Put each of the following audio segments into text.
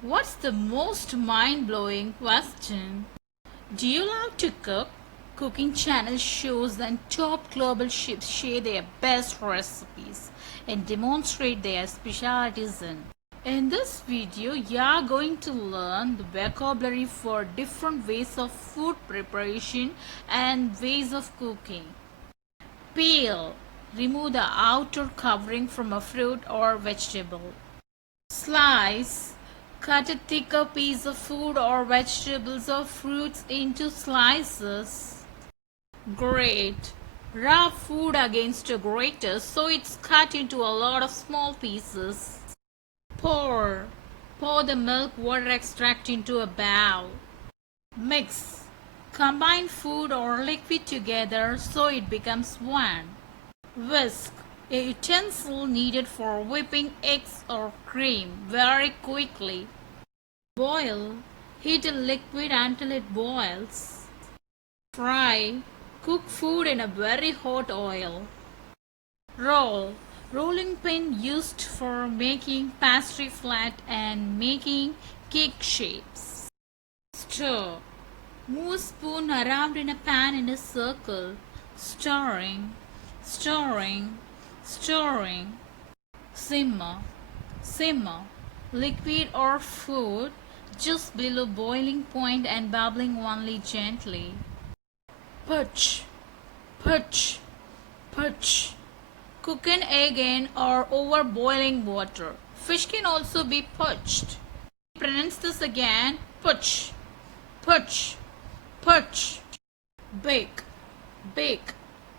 What's the most mind-blowing question? Do you love to cook? Cooking channel shows and top global chefs share their best recipes and demonstrate their specialties in this video, you are going to learn the vocabulary for different ways of food preparation and ways of cooking. Peel. Remove the outer covering from a fruit or vegetable. Slice. Cut a thicker piece of food or vegetables or fruits into slices. Grate. Rub food against a grater so it's cut into a lot of small pieces. Pour. Pour the milk water extract into a bowl. Mix. Combine food or liquid together so it becomes one. Whisk. A utensil needed for whipping eggs or cream very quickly. Boil. Heat a liquid until it boils. Fry. Cook food in a very hot oil. Roll. Rolling pin used for making pastry flat and making cake shapes. Stir. Move a spoon around in a pan in a circle, stirring, stirring, stirring. Simmer. Simmer. Liquid or food just below boiling point and bubbling only gently. Poach. Poach. Poach. Cook an egg in or over boiling water. Fish can also be poached. Pronounce this again. Poach. Poach. Poach. Bake. Bake.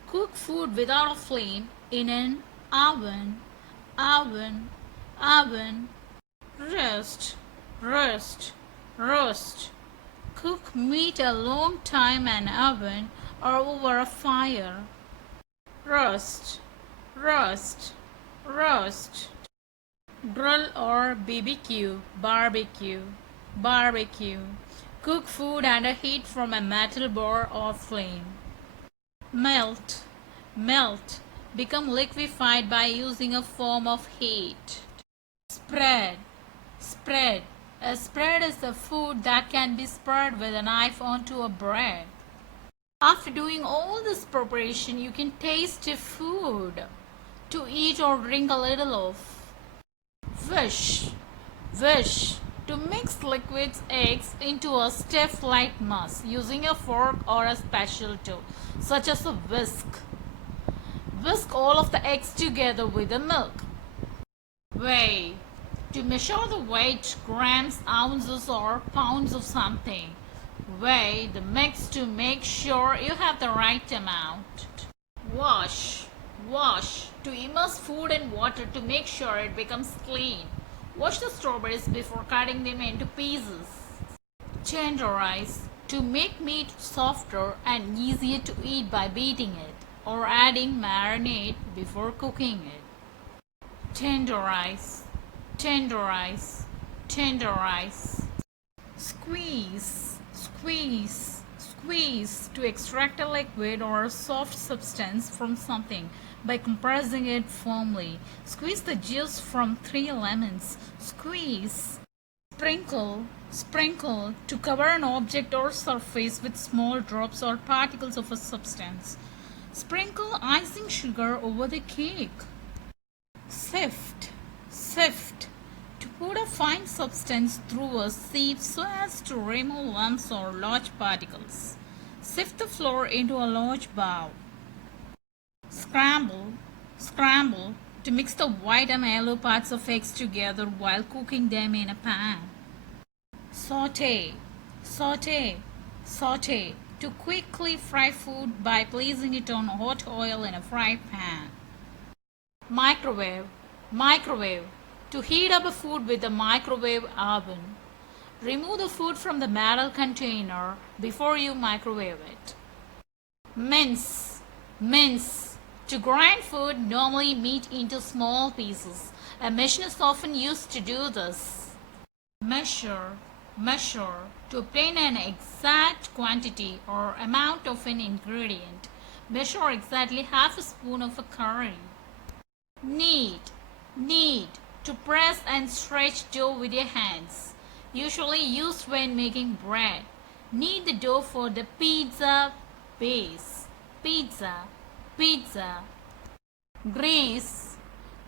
Cook food without a flame in an oven. Oven. Oven. Roast. Roast. Roast. Cook meat a long time in an oven or over a fire. Roast. Roast. Roast. Grill or BBQ. Barbecue. Barbecue. Cook food under heat from a metal bar or flame. Melt. Melt. Become liquefied by using a form of heat. Spread. Spread. A spread is the food that can be spread with a knife onto a bread. After doing all this preparation, you can taste the food to eat or drink a little of. Whisk. Whisk. To mix liquids eggs into a stiff light mass using a fork or a special tool, such as a whisk. Whisk all of the eggs together with the milk. Weigh. To measure the weight, grams, ounces or pounds of something. Weigh the mix to make sure you have the right amount. Wash. Wash. To immerse food in water to make sure it becomes clean. Wash the strawberries before cutting them into pieces. Tenderize. To make meat softer and easier to eat by beating it or adding marinade before cooking it. Tenderize. Tenderize. Tenderize. Squeeze. Squeeze. Squeeze. To extract a liquid or a soft substance from something by compressing it firmly. Squeeze the juice from 3 lemons. Squeeze. Sprinkle. Sprinkle. To cover an object or surface with small drops or particles of a substance. Sprinkle icing sugar over the cake. Sift. Sift. To put a fine substance through a sieve so as to remove lumps or large particles. Sift the flour into a large bowl. Scramble. Scramble. To mix the white and yellow parts of eggs together while cooking them in a pan. Saute. Saute. Saute. To quickly fry food by placing it on hot oil in a fry pan. Microwave. Microwave. To heat up a food with a microwave oven. Remove the food from the metal container before you microwave it. Mince. Mince. To grind food, normally meat into small pieces. A machine is often used to do this. Measure. Measure. To obtain an exact quantity or amount of an ingredient. Measure exactly half a spoon of a curry. Knead. Knead. To press and stretch dough with your hands. usually used when making bread. Knead the dough for the pizza base. Pizza, pizza. Grease,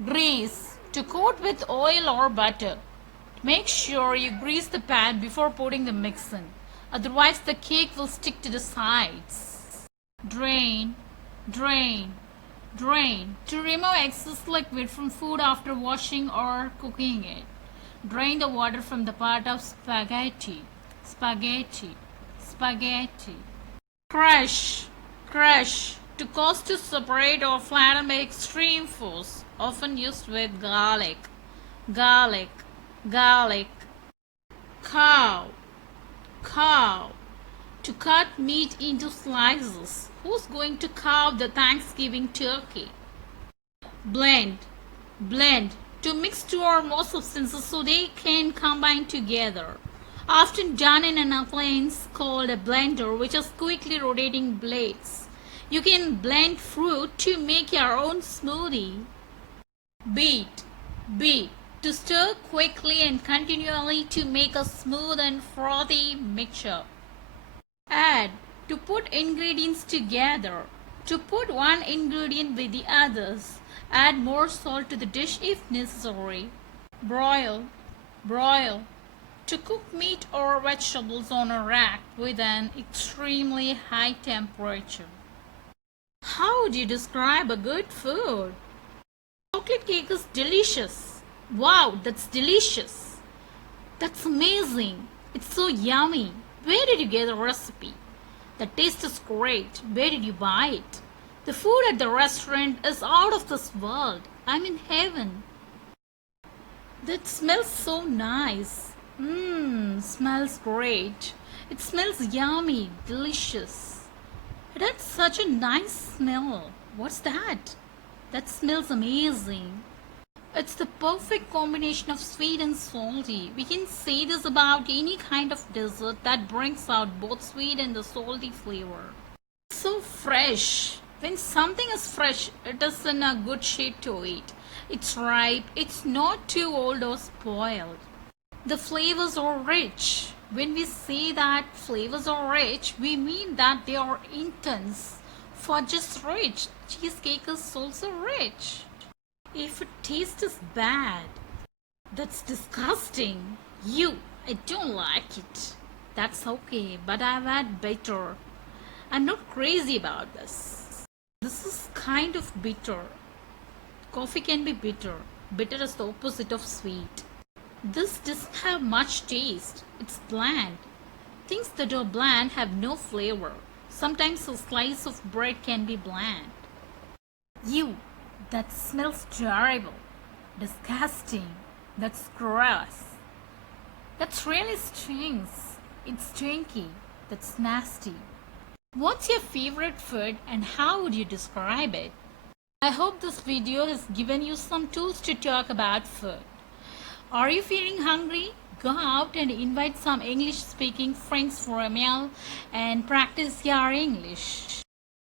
grease. To coat with oil or butter. Make sure you grease the pan before putting the mix in. Otherwise, the cake will stick to the sides. Drain, drain, drain. To remove excess liquid from food after washing or cooking it. Drain the water from the part of spaghetti, spaghetti, spaghetti. Crush, crush. To separate or flatten by extreme force, often used with garlic, garlic, garlic. Cow, cow. To cut meat into slices. Who's going to carve the Thanksgiving turkey? Blend, blend. To mix two or more substances so they can combine together. Often done in an appliance called a blender, which has quickly rotating blades. You can blend fruit to make your own smoothie. Beat, beat. To stir quickly and continually to make a smooth and frothy mixture. Add. To put ingredients together. To put one ingredient with the others. Add more salt to the dish if necessary. Broil, broil. To cook meat or vegetables on a rack with an extremely high temperature. How would you describe a good food? Chocolate cake is delicious. Wow, that's delicious. That's amazing. It's so yummy. Where did you get the recipe? The taste is great. Where did you buy it? The food at the restaurant is out of this world. I'm in heaven. That smells so nice. Smells great. It smells yummy, delicious. That's such a nice smell. What's that? That smells amazing. It's the perfect combination of sweet and salty. We can say this about any kind of dessert that brings out both sweet and the salty flavor. So fresh. When something is fresh, it is in a good shape to eat. It's ripe, it's not too old or spoiled. The flavors are rich. When we say that flavors are rich, we mean that they are intense. For just rich, cheesecake is also rich. If it tastes bad, that's disgusting. I don't like it. That's okay, but I've had better. I'm not crazy about this. This is kind of bitter. Coffee can be bitter. Bitter is the opposite of sweet. This doesn't have much taste. It's bland. Things that are bland have no flavor. Sometimes a slice of bread can be bland. That smells terrible. Disgusting. That's gross. That really stinks. It's stinky. That's nasty. What's your favorite food and how would you describe it? I hope this video has given you some tools to talk about food. Are you feeling hungry? Go out and invite some English speaking friends for a meal and practice your English.